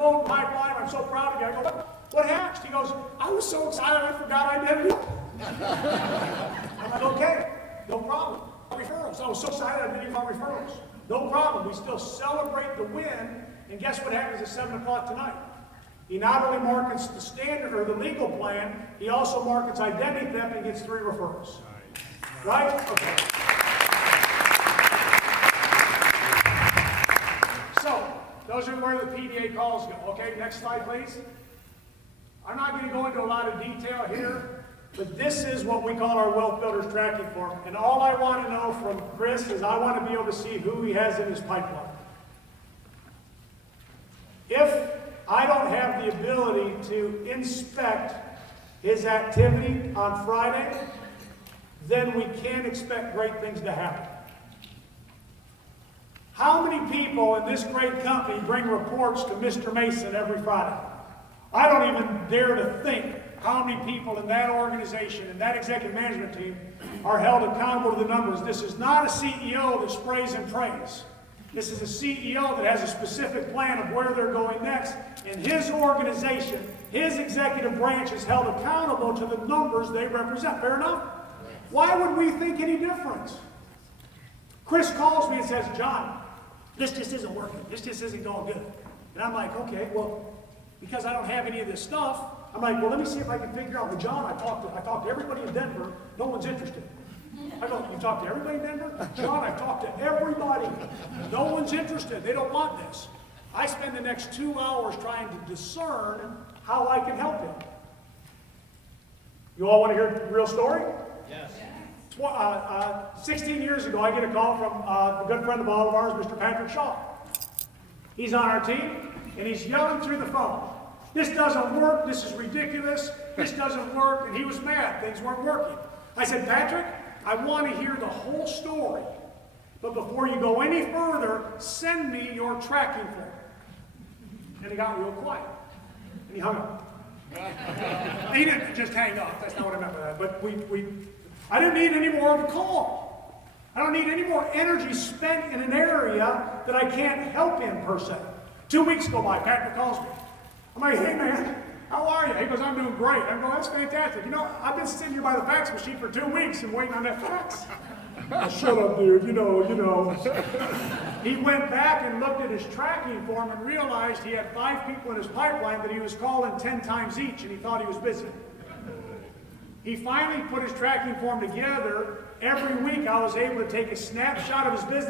phone, high five, I'm so proud of you. I go, what happened? He goes, I was so excited I forgot I did it. I'm like, okay, no problem. Referrals. I was so excited I didn't even want referrals. No problem. We still celebrate the win, and guess what happens at 7 o'clock tonight? He not only markets the standard or the legal plan, he also markets identity theft and gets 3 referrals. Right? Okay. So, those are where the PDA calls go. Okay, next slide, please. I'm not going to go into a lot of detail here, but this is what we call our Wealth Builders tracking form. And all I want to know from Chris is I want to be able to see who he has in his pipeline. If I don't have the ability to inspect his activity on Friday, then we can't expect great things to happen. How many people in this great company bring reports to Mr. Mason every Friday? I don't even dare to think how many people in that organization and that executive management team are held accountable to the numbers. This is not a CEO that sprays and prays. This is a CEO that has a specific plan of where they're going next, and his organization, his executive branch is held accountable to the numbers they represent. Fair enough? Why would we think any different? Chris calls me and says, John, this just isn't working. This just isn't going good. And I'm like, okay, well, because I don't have any of this stuff, I'm like, well, let me see if I can figure out. Well, John, I talked to everybody in Denver. No one's interested. I go, you talked to everybody in Denver? John, I talked to everybody. No one's interested. They don't want this. I spend the next 2 hours trying to discern how I can help him. You all want to hear the real story? Yes. 16 years ago, I get a call from a good friend of all of ours, Mr. Patrick Shaw. He's on our team, and he's yelling through the phone. This doesn't work. This is ridiculous. This doesn't work. And he was mad. Things weren't working. I said, Patrick, I want to hear the whole story. But before you go any further, send me your tracking form. And he got real quiet. And he hung up. He didn't just hang up. That's not what I meant by that. But I didn't need any more of a call. I don't need any more energy spent in an area that I can't help in, per se. 2 weeks go by, Patrick calls me. I'm like, hey man, how are you? He goes, I'm doing great. I go, that's fantastic. You know, I've been sitting here by the fax machine for 2 weeks and waiting on that fax. Oh, shut up, dude, you know. He went back and looked at his tracking form and realized he had 5 people in his pipeline that he was calling 10 times each, and he thought he was busy. He finally put his tracking form together. Every week I was able to take a snapshot of his business